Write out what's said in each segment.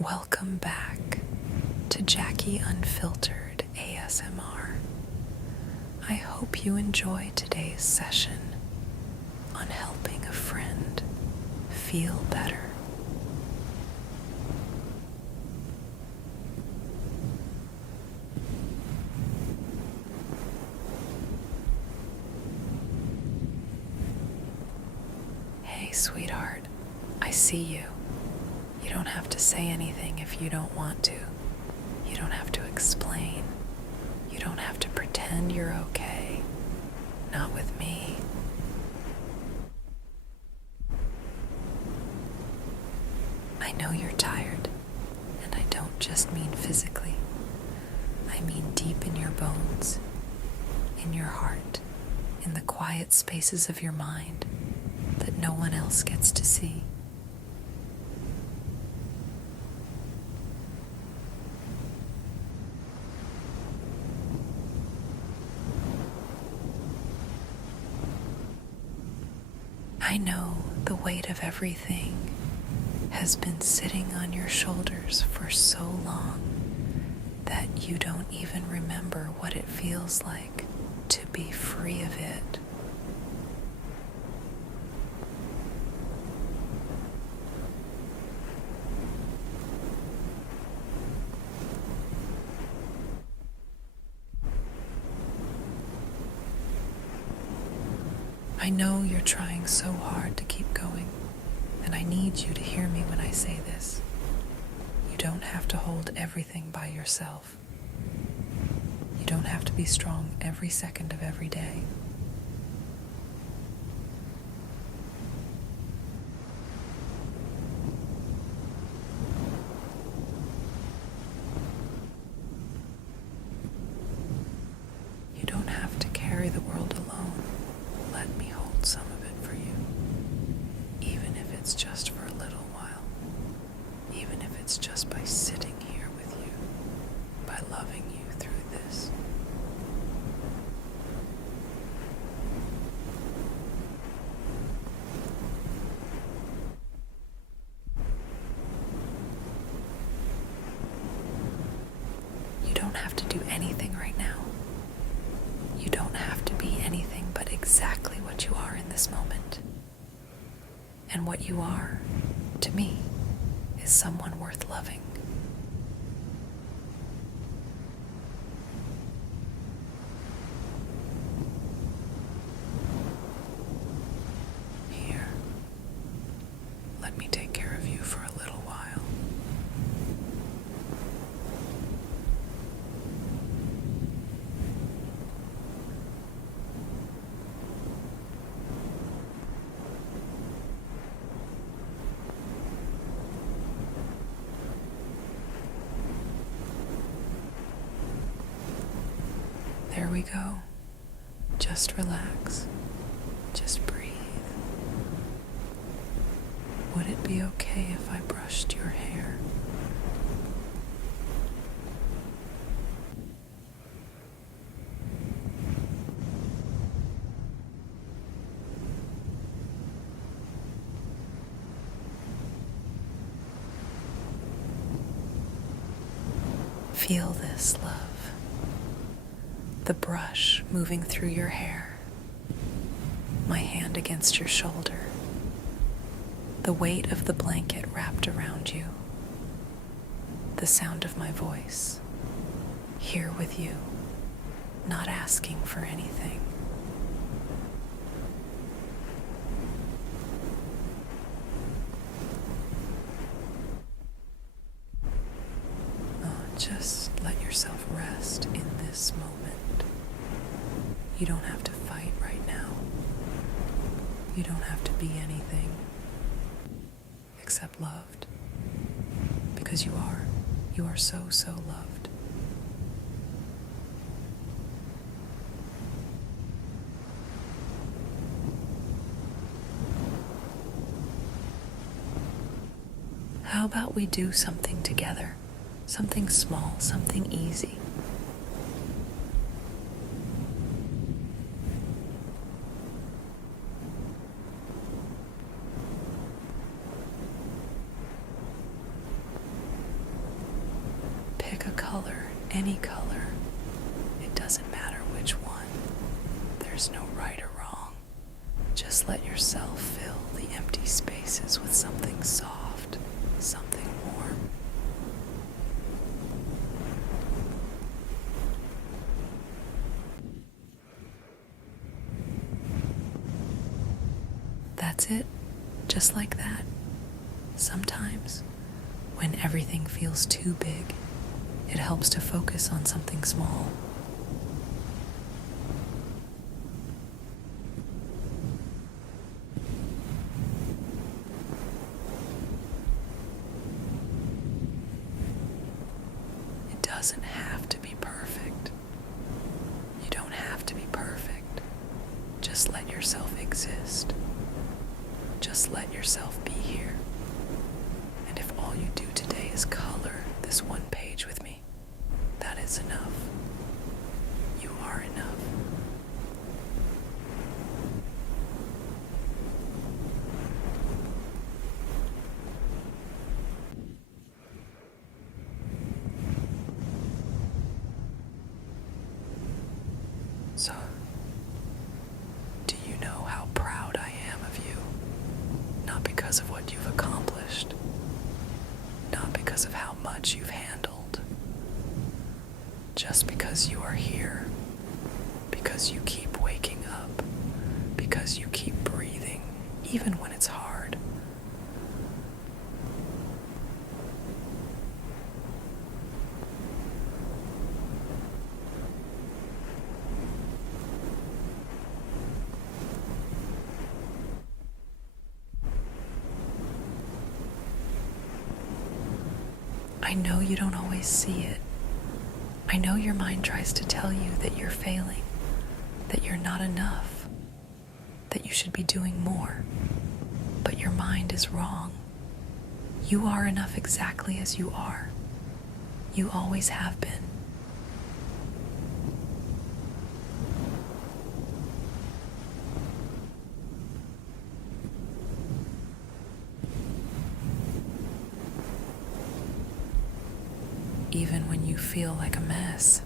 Welcome back to Jackie Unfiltered ASMR. I hope you enjoy today's session on helping a friend feel better. Hey, sweetheart, I see you. You don't have to say anything if you don't want to. You don't have to explain. You don't have to pretend you're okay. Not with me. I know you're tired, and I don't just mean physically. I mean deep in your bones, in your heart, in the quiet spaces of your mind that no one else gets to see. I know the weight of everything has been sitting on your shoulders for so long that you don't even remember what it feels like to be free of it. I know you're trying so hard to keep going, and I need you to hear me when I say this. You don't have to hold everything by yourself. You don't have to be strong every second of every day. You don't have to carry the world alone. Let me hold some of it for you, even if it's just for a little while, even if it's just by sitting here with you, by loving you through this. You don't have to do anything right now. You don't have to be anything but exactly what you are in this moment. And what you are, to me, is someone worth loving. Here, let me take care of you for a little while. There we go. Just relax. Just breathe. Would it be okay if I brushed your hair? Feel this, love. The brush moving through your hair, my hand against your shoulder, the weight of the blanket wrapped around you, the sound of my voice, here with you, not asking for anything. Just let yourself rest in this moment. You don't have to fight right now. You don't have to be anything except loved. Because you are. You are so, so loved. How about we do something together? Something small, something easy. Pick a color, any color. It doesn't matter which one. There's no right or wrong. Just let yourself fill the empty spaces with something soft, something warm. That's it, just like that. Sometimes, when everything feels too big, it helps to focus on something small. It doesn't have to be perfect. You don't have to be perfect. Just let yourself exist. Just let yourself be here. And if all you do today is color this one page with me, that is enough. You are enough. So, do you know how proud I am of you? Not because of what you've accomplished, not because of how much you've handled, just because you are here, because you keep waking up, because you keep breathing, even when it's hard. I know you don't always see it. I know your mind tries to tell you that you're failing, that you're not enough, that you should be doing more. But your mind is wrong. You are enough exactly as you are. You always have been. Even when you feel like a mess,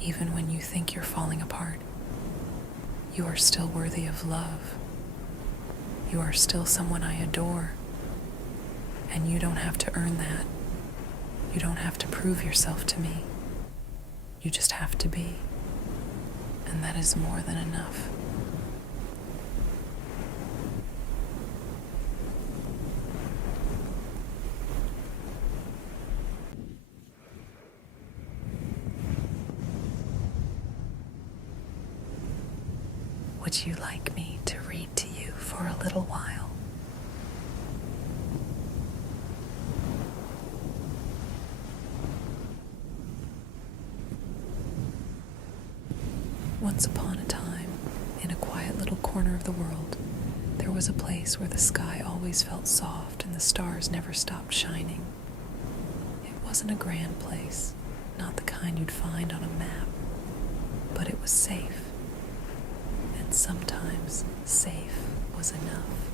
even when you think you're falling apart, you are still worthy of love. You are still someone I adore, and you don't have to earn that. You don't have to prove yourself to me. You just have to be, and that is more than enough. Would you like me to read to you for a little while? Once upon a time, in a quiet little corner of the world, there was a place where the sky always felt soft and the stars never stopped shining. It wasn't a grand place, not the kind you'd find on a map, but it was safe. And sometimes safe was enough.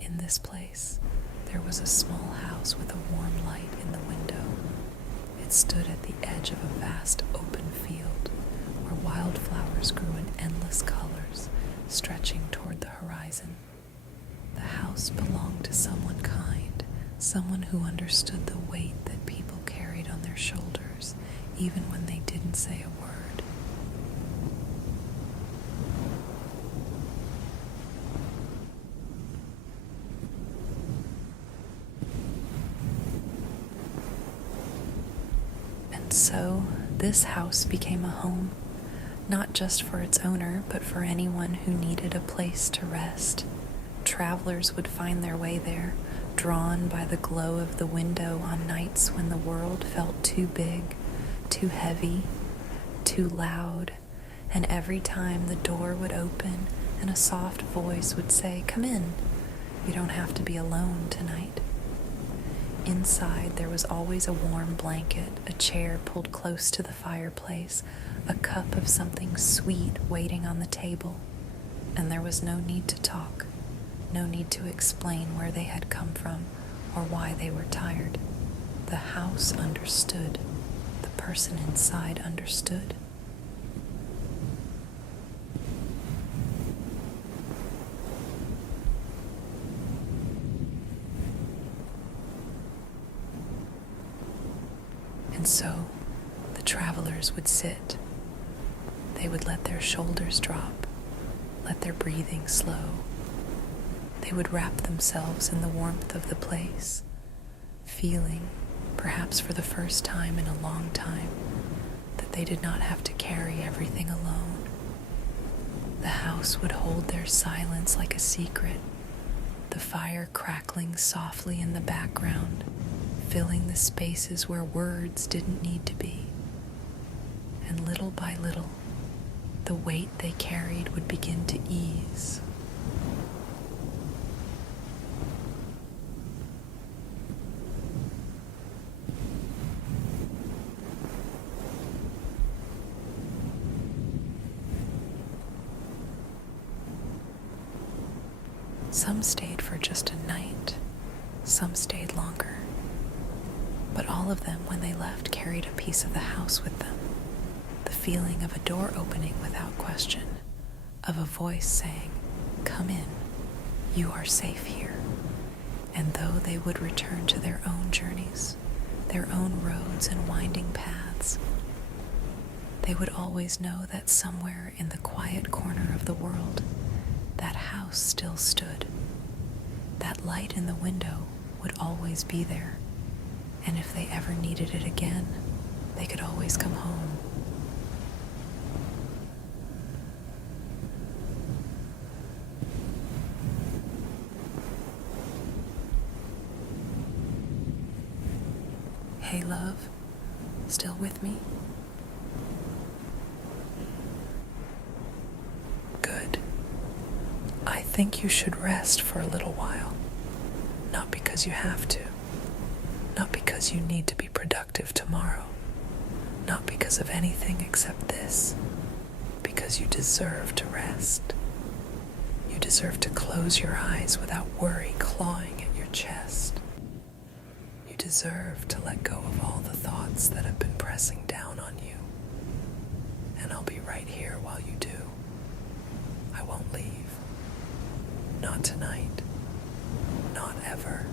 In this place, there was a small house with a warm light in the window. It stood at the edge of a vast open field where wildflowers grew in endless colors, stretching toward the horizon. The house belonged to someone kind, someone who understood the weight that people carried on their shoulders, even when they didn't say a word. So, this house became a home, not just for its owner, but for anyone who needed a place to rest. Travelers would find their way there, drawn by the glow of the window on nights when the world felt too big, too heavy, too loud, and every time the door would open and a soft voice would say, "Come in, you don't have to be alone tonight." Inside, there was always a warm blanket, a chair pulled close to the fireplace, a cup of something sweet waiting on the table, and there was no need to talk, no need to explain where they had come from or why they were tired. The house understood. The person inside understood. And so the travelers would sit. They would let their shoulders drop, let their breathing slow. They would wrap themselves in the warmth of the place, feeling, perhaps for the first time in a long time, that they did not have to carry everything alone. The house would hold their silence like a secret, the fire crackling softly in the background, filling the spaces where words didn't need to be. And little by little, the weight they carried would begin to ease. Some stayed for just a night, some stayed longer. But all of them, when they left, carried a piece of the house with them. The feeling of a door opening without question, of a voice saying, "Come in, you are safe here." And though they would return to their own journeys, their own roads and winding paths, they would always know that somewhere in the quiet corner of the world, that house still stood. That light in the window would always be there. And if they ever needed it again, they could always come home. Hey, love, still with me? Good. I think you should rest for a little while. Not because you have to. Not because you need to be productive tomorrow. Not because of anything except this. Because you deserve to rest. You deserve to close your eyes without worry clawing at your chest. You deserve to let go of all the thoughts that have been pressing down on you. And I'll be right here while you do. I won't leave. Not tonight. Not ever.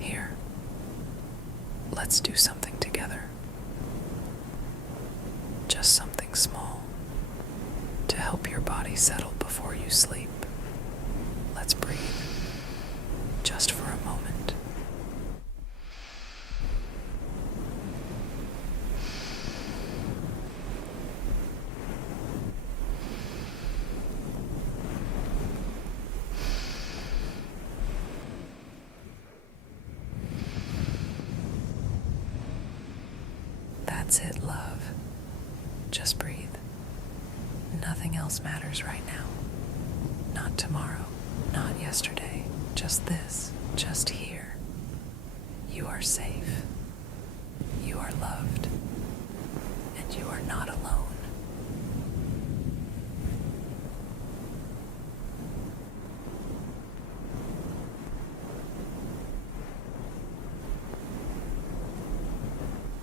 Here. Let's do something together. Just something small to help your body settle before you sleep. Let's breathe. Just for a moment. That's it, love. Just breathe. Nothing else matters right now. Not tomorrow, not yesterday. Just this, just here. You are safe. You are loved. And you are not alone.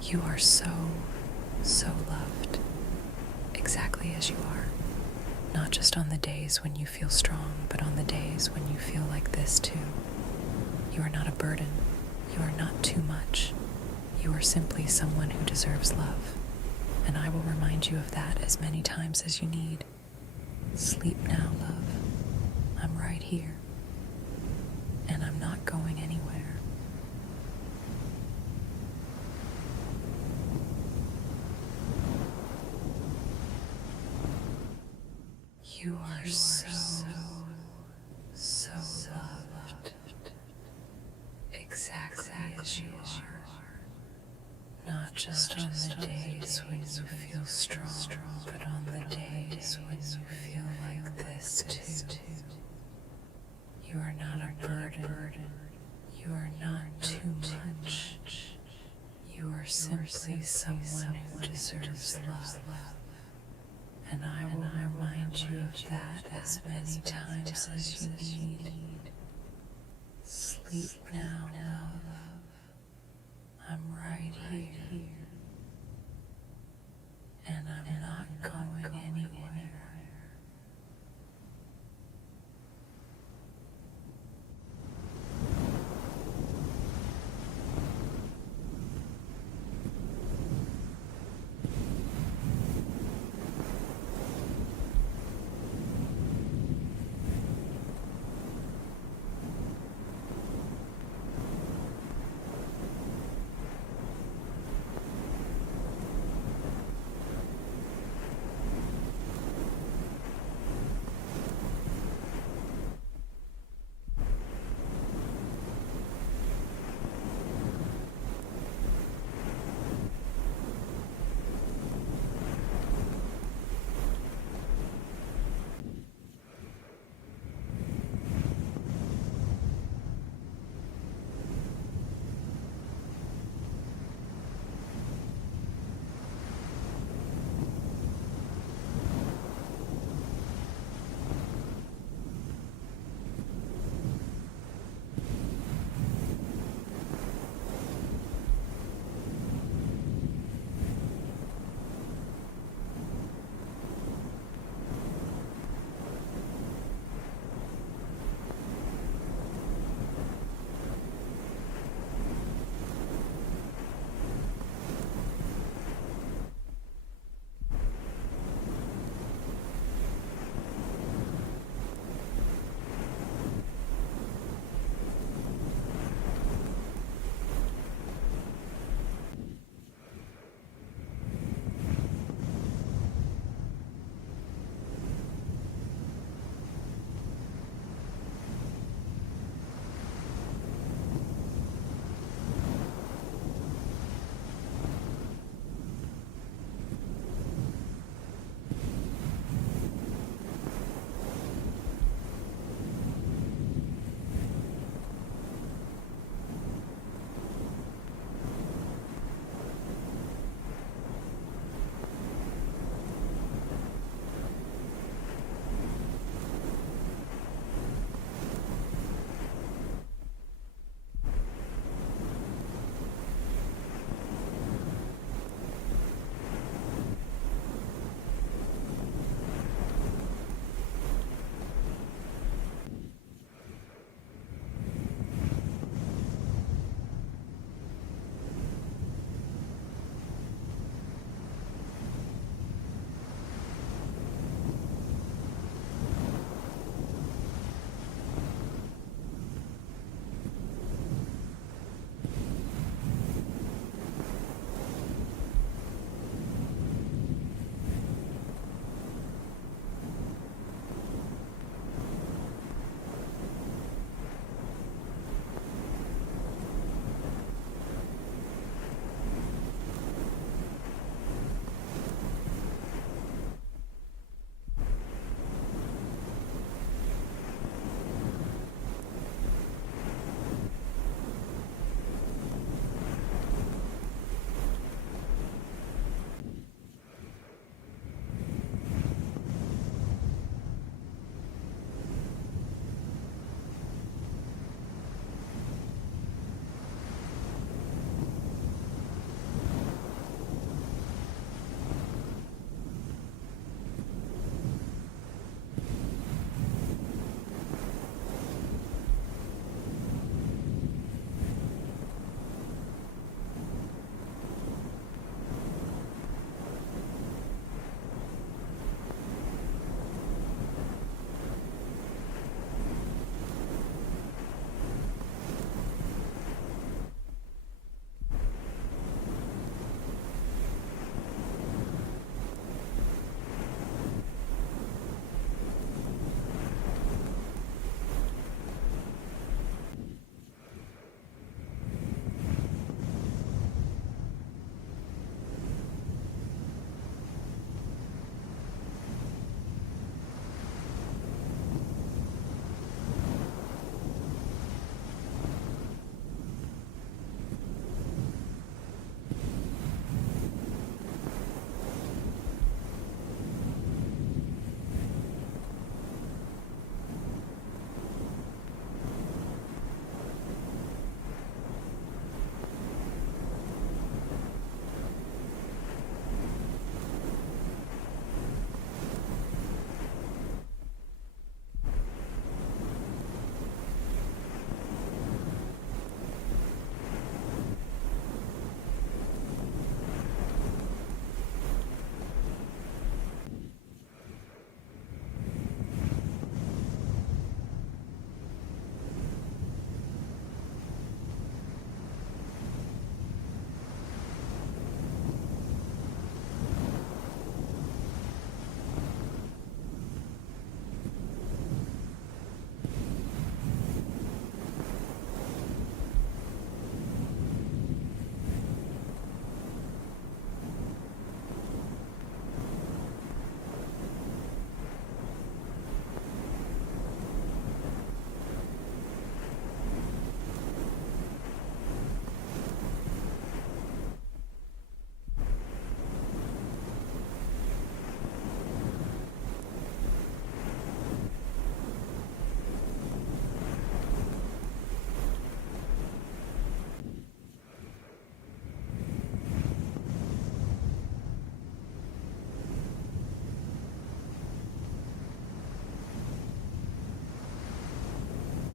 You are so loved, exactly as you are. Not just on the days when you feel strong, but on the days when you feel like this too. You are not a burden. You are not too much. You are simply someone who deserves love. And I will remind you of that as many times as you need. Sleep now, love. I'm right here. And I'm not going anywhere. You are so loved, exactly as you are. Not just on the days when you feel strong, but on the days when you feel like this too. You are not a burden. You are not too much. You are simply someone who deserves love. And I will remind you of that as many times as you need. Sleep now, love. I'm right here.